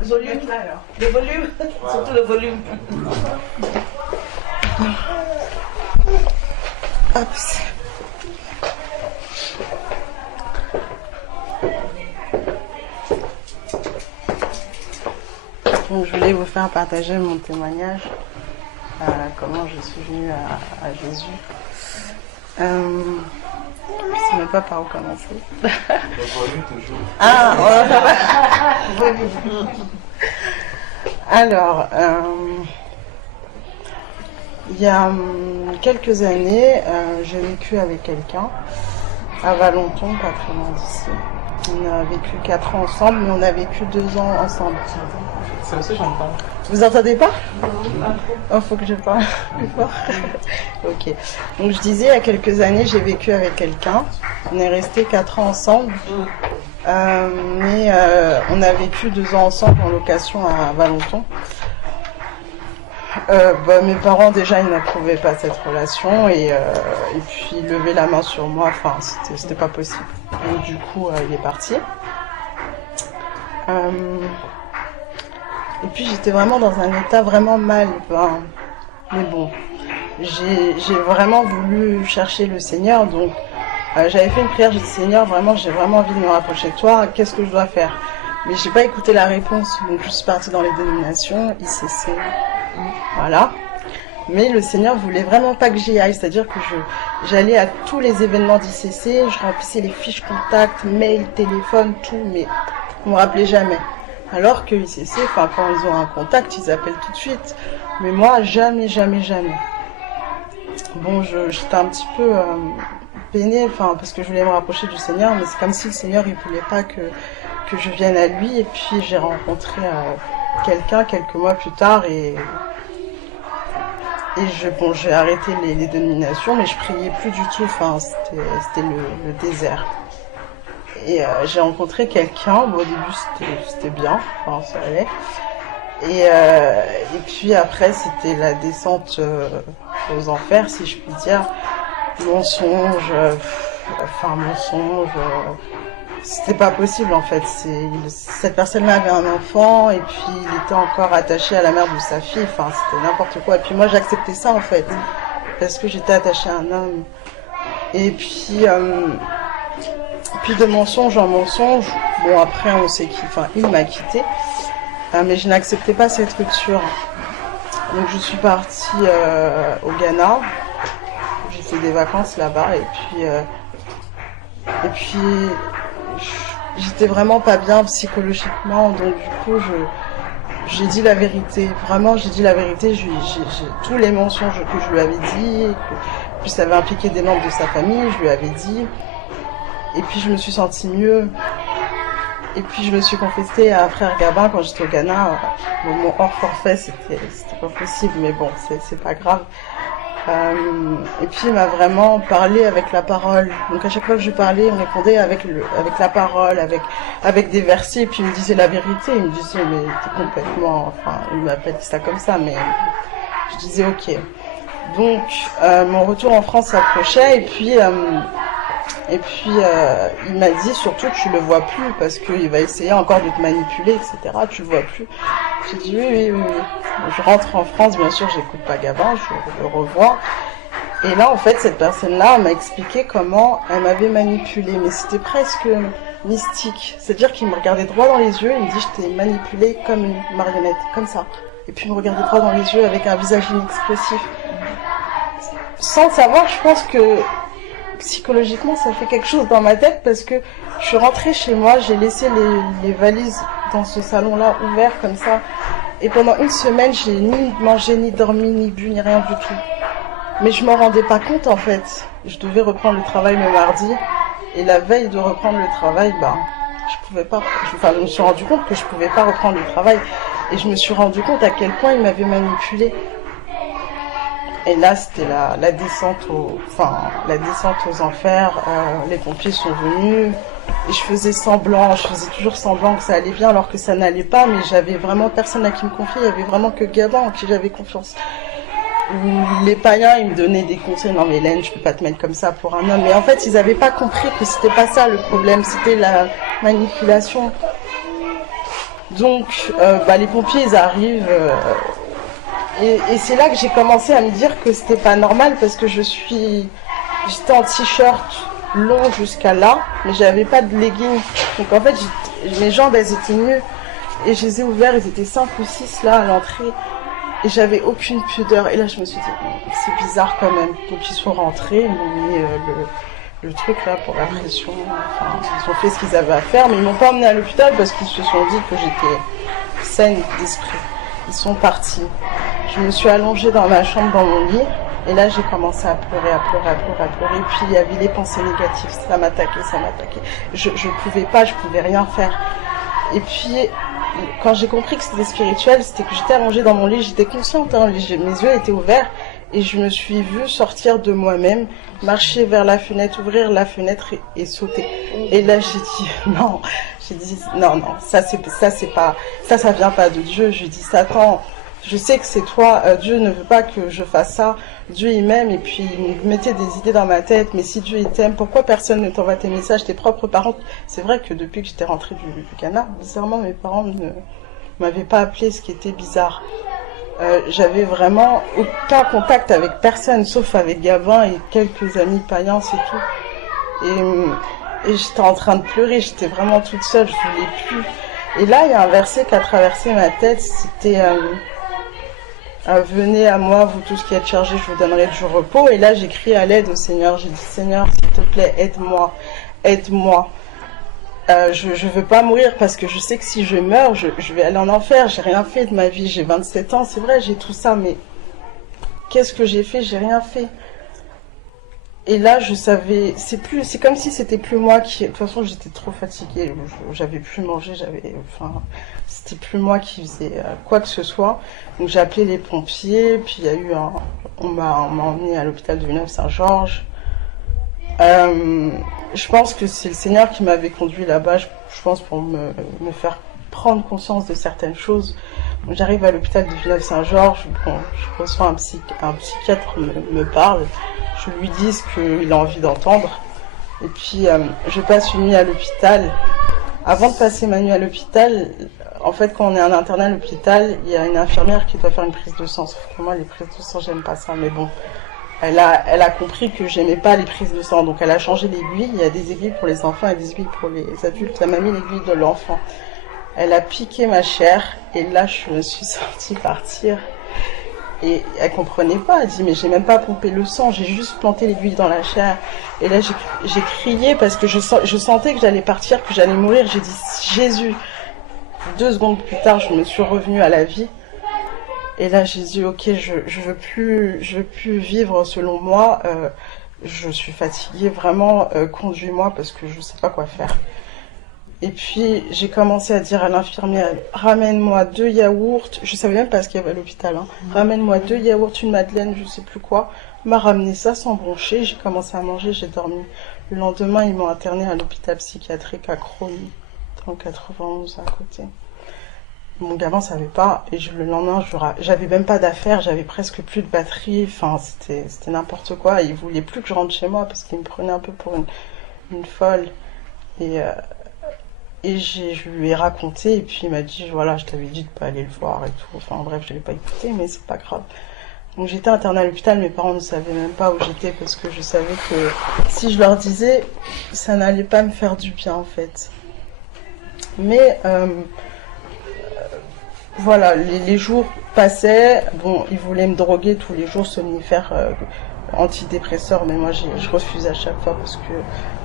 Le volume, le volume, surtout le volume. Hop. Donc, je voulais vous faire partager mon témoignage, comment je suis venue à Jésus. Je ne sais même pas par où commencer. Ah, ouais. Alors, il y a quelques années, j'ai vécu avec quelqu'un à Valenton, pas très loin d'ici. On a vécu 4 ans ensemble, mais on a vécu 2 ans ensemble. C'est aussi j'entends. Vous entendez pas? Oh, faut que je parle plus fort. Ok. Donc je disais, il y a quelques années, j'ai vécu avec quelqu'un. On est resté 4 ans ensemble. Mais on a vécu 2 ans ensemble en location à Valenton. Mes parents déjà ils n'approuvaient pas cette relation et puis lever la main sur moi, enfin c'était pas possible. Donc du coup il est parti. Et puis j'étais vraiment dans un état vraiment mal. Mais bon, j'ai vraiment voulu chercher le Seigneur, donc j'avais fait une prière, j'ai dit Seigneur, vraiment j'ai vraiment envie de me rapprocher de toi, qu'est-ce que je dois faire? Mais j'ai pas écouté la réponse, donc je suis partie dans les dénominations, ICC, voilà. Mais le Seigneur voulait vraiment pas que j'y aille, c'est-à-dire que j'allais à tous les événements d'ICC, je remplissais les fiches contacts, mail, téléphone, tout, mais on me rappelait jamais. Alors que ICC, quand ils ont un contact, ils appellent tout de suite. Mais moi, jamais. Bon, j'étais un petit peu peinée, parce que je voulais me rapprocher du Seigneur, mais c'est comme si le Seigneur, il voulait pas que je vienne à lui. Et puis, j'ai rencontré quelqu'un quelques mois plus tard et j'ai arrêté les dénominations, mais je priais plus du tout. C'était le désert. Et j'ai rencontré quelqu'un, au début c'était bien, ça allait. Et puis après c'était la descente aux enfers, si je puis dire. Mensonge, c'était pas possible en fait. Cette personne-là avait un enfant et puis il était encore attaché à la mère de sa fille, c'était n'importe quoi. Et puis moi j'acceptais ça en fait, parce que j'étais attachée à un homme. Et puis de mensonge en mensonge, bon après on s'est quitté, il m'a quitté, mais je n'acceptais pas cette rupture. Donc je suis partie au Ghana, j'ai fait des vacances là-bas et puis j'étais vraiment pas bien psychologiquement, donc du coup j'ai dit la vérité, vraiment j'ai dit la vérité, j'ai tous les mensonges que je lui avais dit, que ça avait impliqué des membres de sa famille, je lui avais dit. Et puis je me suis sentie mieux. Et puis je me suis confessée à Frère Gabin quand j'étais au Ghana. Mon hors forfait c'était pas possible, mais bon c'est pas grave. Et puis il m'a vraiment parlé avec la parole. Donc à chaque fois que je parlais, il me répondait avec la parole, avec des versets. Et puis il me disait la vérité. Il me disait mais t'es complètement, il m'a pas dit ça comme ça, mais je disais ok. Donc mon retour en France s'approchait et puis il m'a dit surtout tu le vois plus parce qu'il va essayer encore de te manipuler, etc. Tu le vois plus. J'ai dit oui. Je rentre en France, bien sûr, j'écoute pas Gabin, je le revois. Et là, en fait, cette personne-là m'a expliqué comment elle m'avait manipulée, mais c'était presque mystique. C'est-à-dire qu'il me regardait droit dans les yeux, il me dit je t'ai manipulée comme une marionnette, comme ça. Et puis il me regardait droit dans les yeux avec un visage inexpressif. Sans le savoir, je pense que psychologiquement ça fait quelque chose dans ma tête parce que je suis rentrée chez moi, j'ai laissé les valises dans ce salon-là ouvert comme ça et pendant une semaine j'ai ni mangé, ni dormi, ni bu, ni rien du tout. Mais je m'en rendais pas compte en fait. Je devais reprendre le travail le mardi et la veille de reprendre le travail, je pouvais pas. Je me suis rendu compte que je pouvais pas reprendre le travail et je me suis rendu compte à quel point il m'avait manipulée. Et là, c'était la descente aux enfers. Les pompiers sont venus et je faisais toujours semblant que ça allait bien alors que ça n'allait pas. Mais j'avais vraiment personne à qui me confier. Il y avait vraiment que Gabin en qui j'avais confiance. Les païens, ils me donnaient des conseils. Non mais Hélène, je peux pas te mettre comme ça pour un homme. Mais en fait, ils avaient pas compris que c'était pas ça le problème. C'était la manipulation. Donc, les pompiers, ils arrivent. Et c'est là que j'ai commencé à me dire que c'était pas normal parce que j'étais en t-shirt long jusqu'à là, mais j'avais pas de leggings. Donc en fait, mes jambes, elles étaient nues. Et je les ai ouverts, ils étaient 5 ou 6 là à l'entrée. Et j'avais aucune pudeur. Et là, je me suis dit, c'est bizarre quand même. Donc ils sont rentrés, ils m'ont mis le truc là pour la pression. Enfin, ils ont fait ce qu'ils avaient à faire, mais ils m'ont pas emmené à l'hôpital parce qu'ils se sont dit que j'étais saine d'esprit. Ils sont partis. Je me suis allongée dans ma chambre, dans mon lit. Et là, j'ai commencé à pleurer. Et puis, il y avait les pensées négatives. Ça m'attaquait. Je pouvais rien faire. Et puis, quand j'ai compris que c'était spirituel, c'était que j'étais allongée dans mon lit, j'étais consciente, hein, mes yeux étaient ouverts, et je me suis vue sortir de moi-même, marcher vers la fenêtre, ouvrir la fenêtre et sauter. Et là, j'ai dit non, ça vient pas de Dieu. Je dis, Satan, je sais que c'est toi, Dieu ne veut pas que je fasse ça, Dieu il m'aime, et puis il me mettait des idées dans ma tête, mais si Dieu il t'aime, pourquoi personne ne t'envoie tes messages, tes propres parents? C'est vrai que depuis que j'étais rentrée du Ghana, bizarrement mes parents ne m'avaient pas appelé, ce qui était bizarre. J'avais vraiment aucun contact avec personne, sauf avec Gavin et quelques amis païens, c'est tout. Et j'étais en train de pleurer, j'étais vraiment toute seule, je voulais plus. Et là, il y a un verset qui a traversé ma tête, c'était venez à moi, vous tous qui êtes chargés, je vous donnerai du repos. Et là, j'ai crié à l'aide au Seigneur. J'ai dit, Seigneur, s'il te plaît, aide-moi. Je veux pas mourir parce que je sais que si je meurs, je vais aller en enfer. J'ai rien fait de ma vie. J'ai 27 ans, c'est vrai, j'ai tout ça, mais qu'est-ce que j'ai fait? J'ai rien fait. Et là, je savais, c'est comme si c'était plus moi qui, de toute façon, j'étais trop fatiguée, j'avais plus mangé, c'était plus moi qui faisais quoi que ce soit. Donc j'ai appelé les pompiers, puis il y a eu on m'a emmené à l'hôpital de Villeneuve-Saint-Georges. Je pense que c'est le Seigneur qui m'avait conduit là-bas, je pense pour me faire prendre conscience de certaines choses. Donc j'arrive à l'hôpital de Villeneuve-Saint-Georges, je reçois un psychiatre me parle. Je lui dis ce qu'il a envie d'entendre. Et puis, je passe une nuit à l'hôpital. Avant de passer ma nuit à l'hôpital, en fait, quand on est en internat à l'hôpital, il y a une infirmière qui doit faire une prise de sang. Sauf que moi, les prises de sang, j'aime pas ça. Mais bon, elle a compris que j'aimais pas les prises de sang. Donc, elle a changé l'aiguille. Il y a des aiguilles pour les enfants et des aiguilles pour les adultes. Elle m'a mis l'aiguille de l'enfant. Elle a piqué ma chair. Et là, je me suis sentie partir. Et elle comprenait pas, elle dit mais j'ai même pas pompé le sang, j'ai juste planté l'aiguille dans la chair. Et là j'ai crié parce que je sentais que j'allais partir, que j'allais mourir. J'ai dit Jésus. 2 secondes plus tard, je me suis revenue à la vie. Et là j'ai dit ok, je veux plus vivre selon moi. Je suis fatiguée, vraiment, conduis-moi parce que je sais pas quoi faire. Et puis, j'ai commencé à dire à l'infirmière, ramène-moi 2 yaourts, je savais même pas ce qu'il y avait à l'hôpital, hein. Ramène-moi 2 yaourts, une madeleine, je sais plus quoi. M'a ramené ça sans broncher, j'ai commencé à manger, j'ai dormi. Le lendemain, ils m'ont interné à l'hôpital psychiatrique à Crony, dans le 91 à côté. Mon gamin savait pas, et le lendemain, j'avais même pas d'affaires, j'avais presque plus de batterie, enfin, c'était n'importe quoi. Il voulait plus que je rentre chez moi parce qu'il me prenait un peu pour une folle. Et je lui ai raconté, et puis il m'a dit, voilà, je t'avais dit de pas aller le voir et tout. Enfin bref, je l'ai pas écouté, mais c'est pas grave. Donc j'étais internée à l'hôpital, mes parents ne savaient même pas où j'étais, parce que je savais que si je leur disais, ça n'allait pas me faire du bien en fait. Mais voilà, les jours passaient, bon, ils voulaient me droguer tous les jours, somnifères, antidépresseurs, mais moi je refuse à chaque fois parce que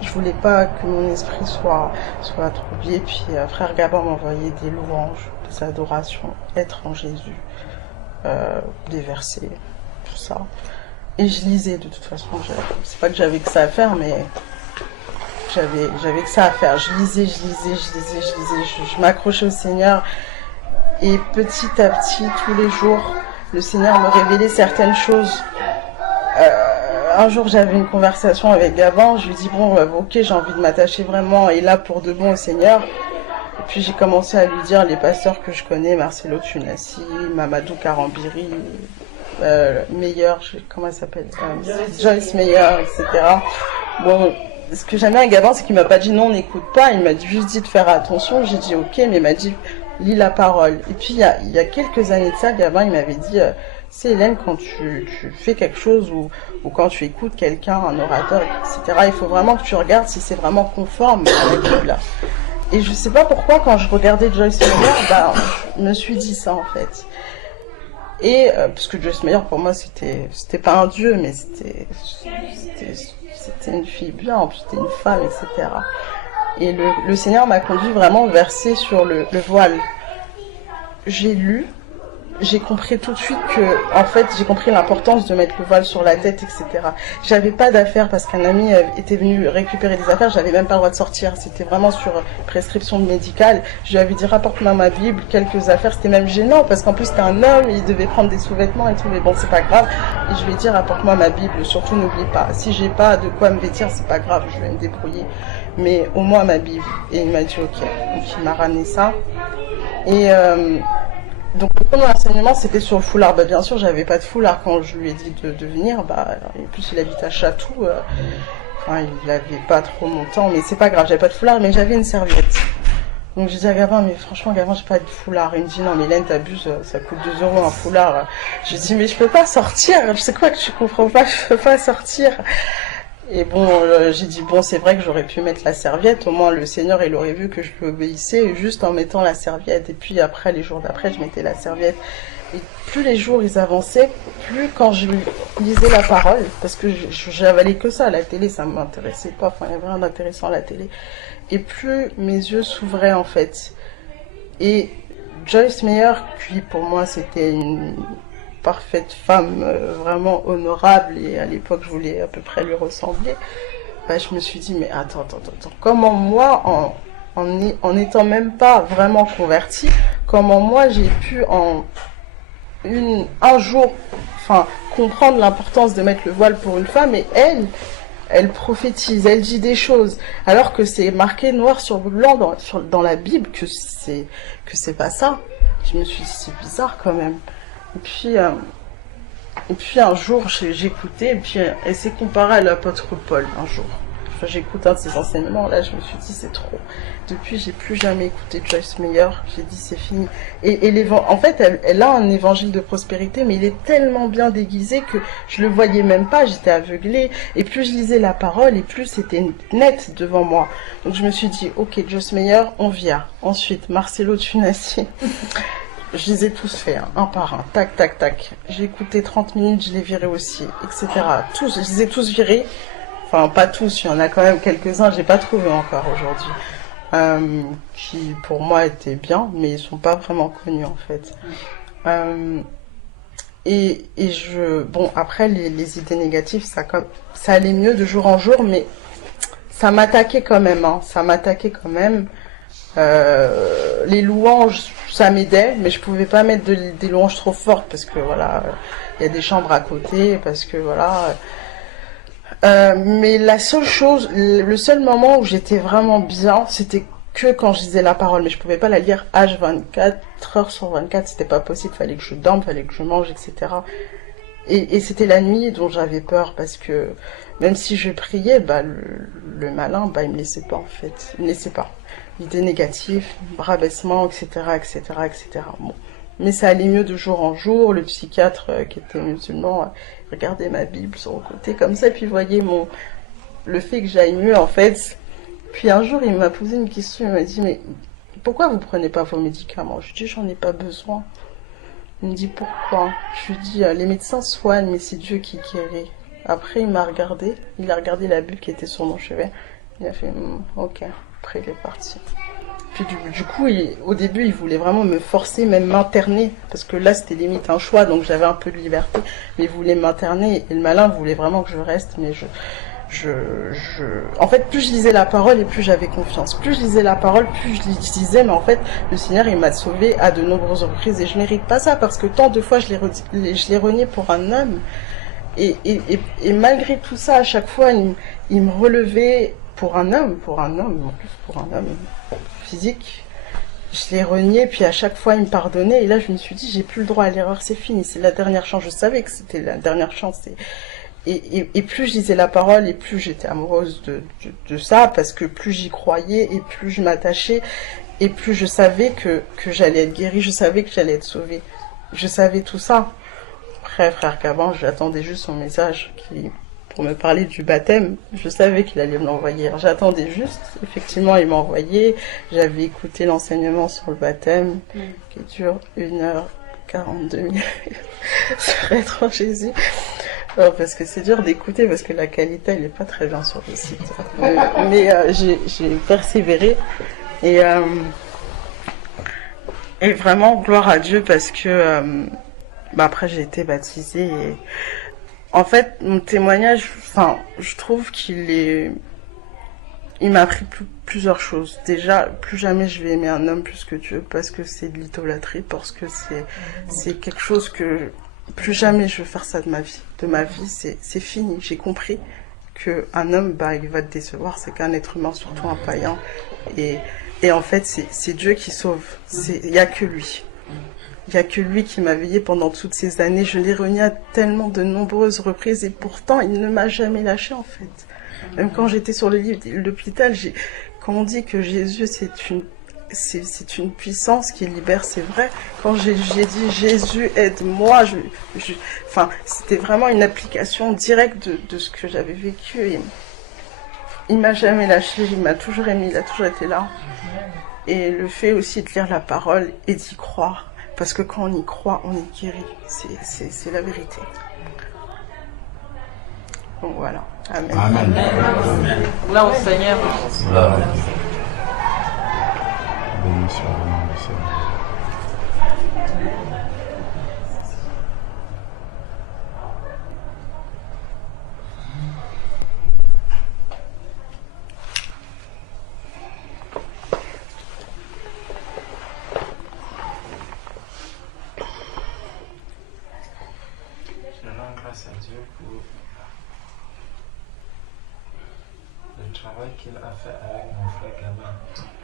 je voulais pas que mon esprit soit troublé. Puis frère Gabin m'envoyait des louanges, des adorations, être en Jésus, des versets, tout ça. Et je lisais de toute façon, c'est pas que j'avais que ça à faire, mais j'avais que ça à faire. Je lisais, je m'accrochais au Seigneur, et petit à petit, tous les jours, le Seigneur me révélait certaines choses. Un jour, j'avais une conversation avec Gavin, je lui dis bon, ok, j'ai envie de m'attacher vraiment et là pour de bon au Seigneur. Et puis j'ai commencé à lui dire les pasteurs que je connais, Marcelo Tunassi, Mamadou Karambiri, Meyer, comment elle s'appelle, Joyce Meyer, etc. Bon, ce que j'aime bien avec Gavin, c'est qu'il m'a pas dit non, n'écoute pas, il m'a juste dit de faire attention. J'ai dit ok, mais il m'a dit lis la parole. Et puis il y a quelques années de ça, Gabin, il m'avait dit, c'est Hélène, quand tu fais quelque chose ou quand tu écoutes quelqu'un, un orateur, etc., il faut vraiment que tu regardes si c'est vraiment conforme à la Bible. Et je sais pas pourquoi, quand je regardais Joyce Meyer, je me suis dit ça, en fait. Et, parce que Joyce Meyer, pour moi, c'était pas un dieu, mais c'était une fille bien, c'était une femme, etc. Et le Seigneur m'a conduit vraiment verser sur le voile. J'ai lu, j'ai compris tout de suite que, en fait, j'ai compris l'importance de mettre le voile sur la tête, etc. J'avais pas d'affaires parce qu'un ami était venu récupérer des affaires, j'avais même pas le droit de sortir. C'était vraiment sur prescription médicale. Je lui avais dit, rapporte-moi ma Bible, quelques affaires. C'était même gênant parce qu'en plus, c'était un homme, il devait prendre des sous-vêtements et tout, mais bon, c'est pas grave. Et je lui ai dit, rapporte-moi ma Bible, surtout n'oublie pas. Si j'ai pas de quoi me vêtir, c'est pas grave, je vais me débrouiller. Mais au moins ma Bible. Et il m'a dit, ok. Donc il m'a ramené ça. Et, donc le premier enseignement c'était sur le foulard. Bien sûr j'avais pas de foulard quand je lui ai dit de venir. Et plus il habite à Chatou. Il avait pas trop mon temps, mais c'est pas grave, j'avais pas de foulard, mais j'avais une serviette. Donc j'ai dit à Gabin, mais franchement Gabin, j'ai pas de foulard. Il me dit non mais Hélène t'abuses, ça coûte 2 € un foulard. Je lui dis mais je peux pas sortir. Je sais quoi que tu comprends pas, je peux pas sortir. Et bon, j'ai dit, bon, c'est vrai que j'aurais pu mettre la serviette, au moins le Seigneur, il aurait vu que je lui obéissais juste en mettant la serviette. Et puis après, les jours d'après, je mettais la serviette. Et plus les jours, ils avançaient, plus quand je lisais la parole, parce que j'avalais que ça, la télé, ça m'intéressait pas, enfin, il y avait rien d'intéressant à la télé. Et plus mes yeux s'ouvraient, en fait. Et Joyce Meyer, qui pour moi, c'était une parfaite femme, vraiment honorable, et à l'époque je voulais à peu près lui ressembler, je me suis dit mais attends, comment moi en étant même pas vraiment convertie, comment moi j'ai pu un jour comprendre l'importance de mettre le voile pour une femme, et elle prophétise, elle dit des choses, alors que c'est marqué noir sur blanc dans la Bible que c'est pas ça. Je me suis dit c'est bizarre quand même. Et puis un jour, j'écoutais, et puis elle s'est comparée à l'apôtre Paul un jour. Enfin, j'écoute un de ses enseignements, là, je me suis dit, c'est trop. Depuis, j'ai plus jamais écouté Joyce Meyer. J'ai dit, c'est fini. En fait, elle a un évangile de prospérité, mais il est tellement bien déguisé que je le voyais même pas, j'étais aveuglée. Et plus je lisais la parole, et plus c'était net devant moi. Donc je me suis dit, ok, Joyce Meyer, on vient. Ensuite, Marcelo Tunasi. Je les ai tous faits, un par un, tac, tac, tac. J'ai écouté 30 minutes, je les virais aussi, etc. Je les ai tous virés. Enfin, pas tous, il y en a quand même quelques-uns, j'ai pas trouvé encore aujourd'hui. Qui, pour moi, étaient bien, mais ils sont pas vraiment connus, en fait. Bon, après, les idées négatives, ça allait mieux de jour en jour, mais ça m'attaquait quand même, les louanges, ça m'aidait, mais je pouvais pas mettre des louanges trop fortes parce que voilà, il y a des chambres à côté, parce que voilà. Mais la seule chose, le seul moment où j'étais vraiment bien, c'était que quand je lisais la parole, mais je pouvais pas la lire H24, heures sur 24, c'était pas possible, fallait que je dorme, fallait que je mange, etc. Et c'était la nuit dont j'avais peur, parce que même si je priais, le malin, il me laissait pas en fait, il me laissait pas. L'idée négative, rabaissement, etc., etc., etc. Bon. Mais ça allait mieux de jour en jour. Le psychiatre qui était musulman regardait ma Bible sur le côté comme ça, puis voyait le fait que j'aille mieux en fait. Puis un jour, il m'a posé une question, il m'a dit, mais pourquoi vous prenez pas vos médicaments? Je lui ai dit, j'en ai pas besoin. Il me dit, pourquoi? Je lui ai dit, les médecins soignent, mais c'est Dieu qui guérit. Après, il m'a regardé, il a regardé la Bible qui était sur mon chevet. Il a fait, ok. Après, il est parti. Puis du coup, au début, il voulait vraiment me forcer, même m'interner, parce que là, c'était limite un choix, donc j'avais un peu de liberté, mais il voulait m'interner, et le malin voulait vraiment que je reste, mais en fait, plus je lisais la parole, et plus j'avais confiance. Plus je lisais la parole, plus je disais, mais en fait, le Seigneur, il m'a sauvé à de nombreuses reprises, et je mérite pas ça, parce que tant de fois, je l'ai renié pour un homme, et malgré tout ça, à chaque fois, il me relevait pour un homme physique, je l'ai renié, puis à chaque fois il me pardonnait, et là je me suis dit, j'ai plus le droit à l'erreur, c'est fini, c'est la dernière chance, je savais que c'était la dernière chance, et plus je lisais la parole, et plus j'étais amoureuse de ça, parce que plus j'y croyais, et plus je m'attachais, et plus je savais que j'allais être guérie, je savais que j'allais être sauvée. Je savais tout ça. Après, frère Caban, j'attendais juste son message pour me parler du baptême. Je savais qu'il allait me l'envoyer. J'attendais juste. Effectivement, il m'a envoyé. J'avais écouté l'enseignement sur le baptême, qui dure 1h42 minutes. sur être en Jésus. Parce que c'est dur d'écouter, parce que la qualité, elle n'est pas très bien sur le site. Mais j'ai persévéré. Et vraiment, gloire à Dieu, parce que après j'ai été baptisée. Et en fait, mon témoignage, je trouve il m'a appris plusieurs choses. Déjà, plus jamais je vais aimer un homme plus que Dieu, parce que c'est de l'idolâtrie, parce que c'est quelque chose que plus jamais je veux faire ça de ma vie. De ma vie, c'est fini. J'ai compris qu'un homme, il va te décevoir. C'est qu'un être humain, surtout un païen. Et en fait, c'est Dieu qui sauve. Il n'y a que lui. Il n'y a que lui qui m'a veillée pendant toutes ces années. Je l'ai renié à tellement de nombreuses reprises et pourtant, il ne m'a jamais lâché en fait. Même quand j'étais sur le lit de l'hôpital, quand on dit que Jésus, c'est une puissance qui libère, c'est vrai. Quand j'ai dit Jésus, aide-moi, c'était vraiment une application directe de ce que j'avais vécu. Et il m'a jamais lâché, il m'a toujours aimé, il a toujours été là. Et le fait aussi de lire la parole et d'y croire. Parce que quand on y croit, on est guéri. C'est la vérité. Donc voilà. Amen. Amen. Là au Seigneur. Là. Béni soit le nom du Seigneur. Grâce à Dieu pour le travail qu'il a fait avec mon frère Gabin.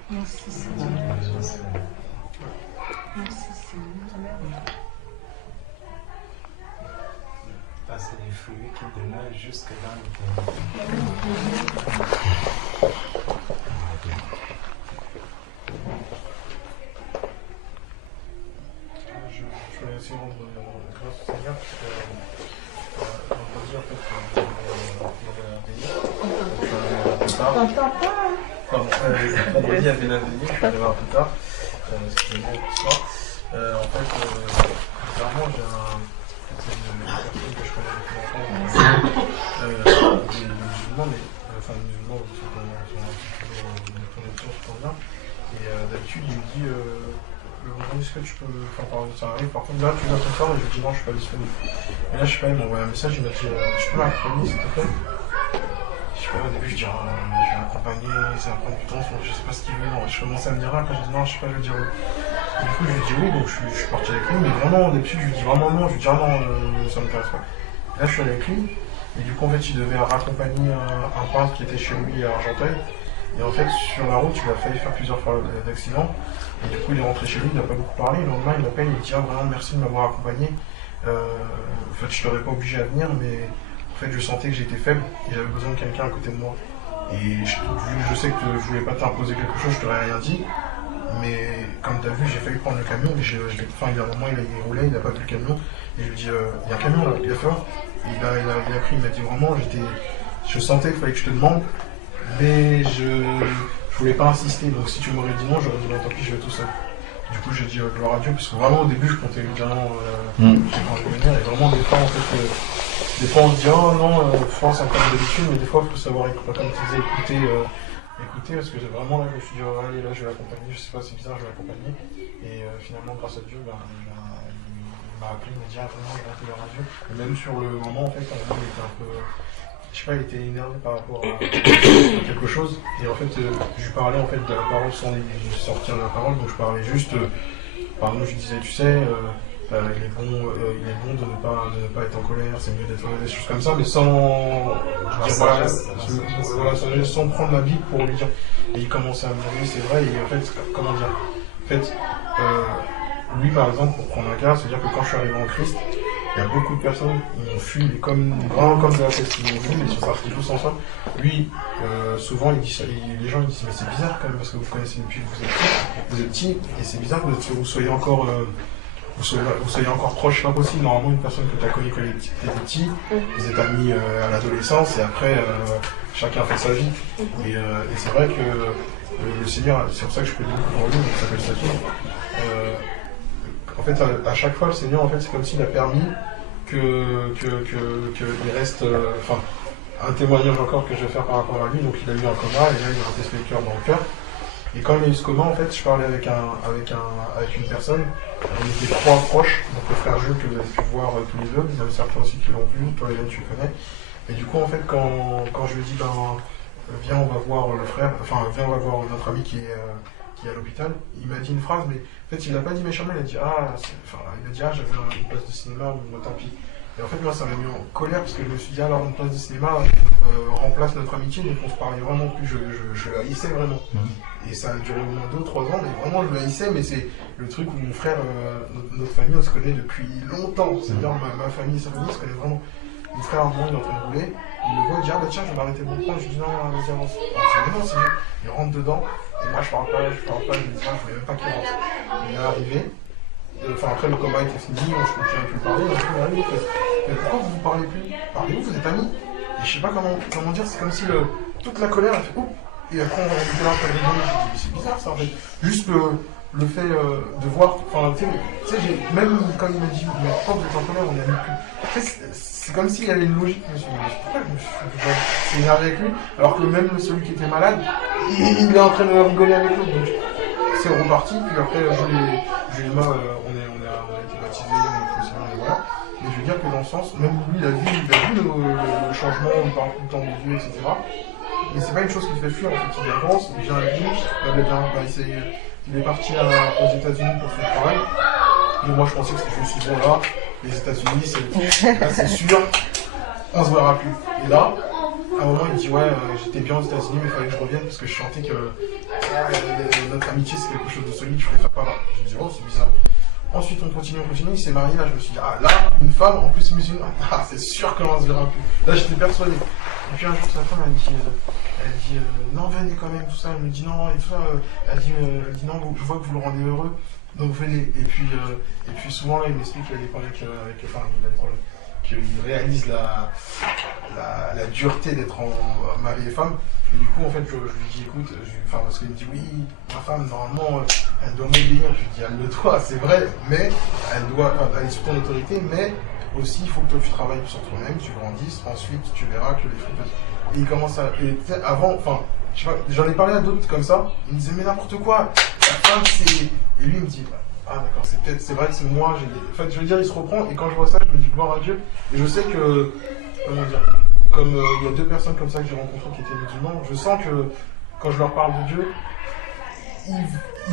Merci Seigneur. Merci Seigneur. Passer les fruits qui demeurent jusque dans l'éternité. Je voulais aussi rendre grâce au Seigneur parce que vendredi en fait il y avait la veillée, je suis allé voir plus tard. Excusez-moi ce soir. En fait, clairement j'ai une personne que je connais depuis longtemps, des musulmans, mais enfin des musulmans sont toujours bien. Et d'habitude il me dit le vendredi, est-ce que tu peux. Enfin, par exemple, ça arrive. Par contre, là, tu viens ce soir et je lui dis non, je suis pas disponible. Et là, je sais pas, il m'a envoyé un message, il m'a dit tu peux m'accompagner, s'il te plaît. Je sais pas, au début, je dis je vais m'accompagner, ça va prendre du temps, je sais pas ce qu'il veut. Non, je commençais à me dire après, je dis non, je sais pas, je vais dire oui. Et du coup, je lui dis oui, donc je suis parti avec lui, mais vraiment, d'habitude, je lui dis vraiment non, je lui dis ah non, ça m'intéresse pas. Et là, je suis allé avec lui, et du coup, en fait, il devait raccompagner un peintre qui était chez lui à Argenteuil. Et en fait, sur la route, il a failli faire plusieurs fois d'accidents. Et du coup, il est rentré chez lui, il n'a pas beaucoup parlé. Le lendemain, il m'appelle, il me dit vraiment merci de m'avoir accompagné. En fait, je ne t'aurais pas obligé à venir, mais en fait, je sentais que j'étais faible et j'avais besoin de quelqu'un à côté de moi. Et vu que je sais que je voulais pas t'imposer quelque chose, je t'aurais rien dit. Mais comme tu as vu, j'ai failli prendre le camion. Et il y a un moment, il roulait, il n'a pas vu le camion. Et je lui dis il y a un camion là, il a fait. Il a pris, il m'a dit vraiment, je sentais qu'il fallait que je te demande. Mais je voulais pas insister, donc si tu m'aurais dit non, j'aurais dit non, tant pis, je vais tout seul. Du coup, j'ai dit gloire à Dieu, parce que vraiment au début, je comptais lui dire non, j'ai pas envie de venir, et vraiment des fois, en fait, des fois on se dit oh non, France c'est comme d'habitude, mais des fois, il faut savoir, comme tu disais, écouter, parce que vraiment là, je me suis dit oh, allez, là, je vais l'accompagner, je sais pas, c'est bizarre, je vais l'accompagner, et finalement, grâce à Dieu, il m'a appelé, il m'a dit ah vraiment, gloire à Dieu, et même sur le moment, en fait, il était un peu. Je sais pas, il était énervé par rapport à quelque chose. Et en fait, je lui parlais en fait de la parole sans sortir de la parole. Donc je parlais juste, par exemple, je disais, tu sais, il est bon de ne pas être en colère, c'est mieux d'être des choses comme ça, mais sans dire, sans prendre la Bible pour lui dire. Et il commençait à me dire, oui, c'est vrai. Et en fait, comment dire, en fait, lui par exemple, pour prendre un cas, c'est-à-dire que quand je suis arrivé en Christ, il y a beaucoup de personnes qui ont fui, vraiment comme de la peste, ils ont vu, mais ils sont partis tous ensemble. Lui, souvent, les gens ils disent, mais c'est bizarre quand même, parce que vous connaissez depuis que vous êtes petit, et c'est bizarre que vous soyez encore... vous soyez encore proche, pas possible. Normalement, une personne que tu as connue quand tu étais petit, vous êtes amis à l'adolescence et après, chacun fait sa vie. Et c'est vrai que le Seigneur, c'est pour ça que je peux dire pour lui, il s'appelle Saphir. En fait, à chaque fois, le Seigneur, en fait, c'est comme s'il a permis qu'il reste. Un témoignage encore que je vais faire par rapport à lui. Donc, il a eu un coma et là, il a un pacemaker dans le cœur. Et quand il a eu ce coma, en fait, je parlais avec une personne. On était 3 proches, donc le frère Jules que vous avez pu voir tous les deux. Il y en a certains aussi qui l'ont vu, toi Hélène tu le connais. Et du coup, en fait, quand je lui ai dit, viens, on va voir le frère, viens, on va voir notre ami qui est à l'hôpital, il m'a dit une phrase, mais en fait, il n'a pas dit méchamment, il a dit, j'avais une place de cinéma, ou tant pis. Et en fait, moi, ça m'a mis en colère parce que je me suis dit, alors une place de cinéma remplace notre amitié, donc on se parlait vraiment plus, je le haïssais vraiment. Et ça a duré au moins 2-3 ans, mais vraiment je le haïssais, mais c'est le truc où mon frère, notre famille, on se connaît depuis longtemps. C'est-à-dire ma famille et sa famille se connaissent vraiment. Mon frère, à un moment, il est en train de rouler, il le voit, il dit, tiens, je vais m'arrêter de mon point. Je lui dis, non, vas-y, avance. Non, c'est mieux. Il rentre dedans, et moi, je parle pas, je lui dis, je voulais même pas qu'il rentre. Il est arrivé. Après le combat était fini, on se continue à plus parler, on se dit, mais pourquoi vous ne parlez plus? Parlez-vous, vous êtes amis? Et je sais pas comment dire, c'est comme si toute la colère a fait oup, et après on était là en train de rigoler, j'ai dit, mais c'est bizarre ça en fait. Juste le fait de voir, tu sais, même quand il m'a dit, mais pourquoi vous êtes en colère, on est amis plus. C'est comme s'il y avait une logique, je me suis dit, mais pourquoi je me suis énervé avec lui, alors que même celui qui était malade, il est en train de rigoler avec l'autre. Donc c'est reparti, puis après Julien, on a été baptisés, on a fait ça, et voilà. Mais je veux dire que dans le sens, même lui, il a vu le changement, on parle tout le temps de Dieu, etc. Mais c'est pas une chose qui fait fuir, en fait, il avance, il vient à l'église, il est parti aux États-Unis pour son travail. Et moi, je pensais que je me suis dit, bon là, les États-Unis, c'est sûr, on se verra plus. Et là, à un moment, il dit, j'étais bien aux États-Unis, mais il fallait que je revienne parce que je sentais que notre amitié, c'est quelque chose de solide, je voulais faire pas là. Je me dis, c'est bizarre. Ensuite, on continue, il s'est marié, là, je me suis dit, là, une femme, en plus musulmane, c'est sûr qu'on se verra plus. Là, j'étais persuadé. Et puis un jour, sa femme, elle dit, non, venez quand même, tout ça, elle me dit non, et tout ça, elle dit non, je vois que vous le rendez heureux, donc venez. Et puis souvent, là, il m'explique qu'il y a des problèmes avec les femmes, qu'il réalise la dureté d'être mari et femme. Et du coup, en fait, je lui dis, écoute, parce qu'il me dit, oui, ma femme, normalement, elle doit m'obéir. Je lui dis, elle le doit, c'est vrai, mais elle est sous ton autorité, mais aussi, il faut que toi, tu travailles sur toi-même, tu grandisses, ensuite, tu verras que les fruits... Et il commence à... Et avant, je sais pas, j'en ai parlé à d'autres comme ça, il me disait, mais n'importe quoi, la femme, c'est... Et lui, il me dit, d'accord, c'est vrai que c'est moi, en fait, je veux dire, il se reprend, et quand je vois ça, je me dis, gloire à Dieu, et je sais que, comment dire, comme il y a 2 personnes comme ça que j'ai rencontrées qui étaient musulmans, je sens que quand je leur parle de Dieu,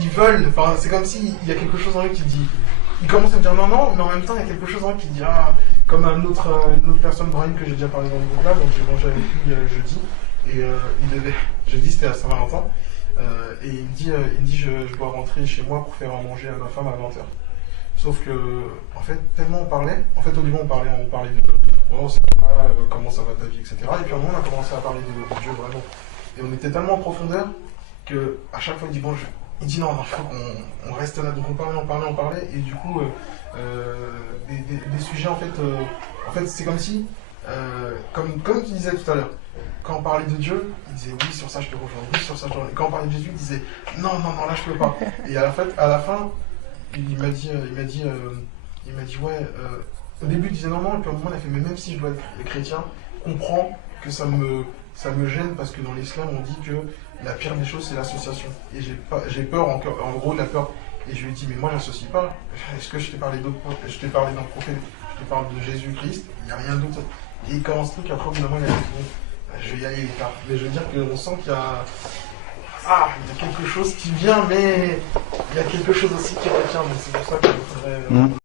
ils veulent, c'est comme s'il y a quelque chose en eux qui dit, ils commencent à me dire non, mais en même temps il y a quelque chose en eux qui dit, comme une autre personne, Brahim, que j'ai déjà parlé dans le groupe là, donc j'ai mangé avec lui jeudi, et jeudi c'était à Saint-Valentin, et il me dit je dois rentrer chez moi pour faire à manger à ma femme à 20h. Sauf que, en fait, tellement on parlait, au début on parlait de comment ça va ta vie, etc. Et puis à un moment on a commencé à parler de Dieu vraiment. Et on était tellement en profondeur que à chaque fois il dit il dit non, il faut qu'on reste là. Donc on parlait, et du coup des sujets en fait c'est comme si, comme tu disais tout à l'heure, quand on parlait de Dieu, il disait oui sur ça je te rejoins, oui sur ça je te rejoins. Et quand on parlait de Jésus, il disait non là je peux pas. Et à la fin il m'a dit au début il disait non, et puis à un moment il a fait, mais même si je dois être chrétien, comprends que ça me gêne, parce que dans l'islam on dit que la pire des choses c'est l'association, et j'ai peur, en gros la peur, et je lui ai dit mais moi j'associe pas, est-ce que je t'ai parlé d'autres, je t'ai parlé d'un prophète, je te parle de Jésus-Christ, il n'y a rien d'autre, et il commence tout, après finalement il a dit bon, je vais y aller les tard, mais je veux dire qu'on sent qu'il y a quelque chose qui vient, mais il y a quelque chose aussi qui retient, donc c'est pour ça qu'il faudrait...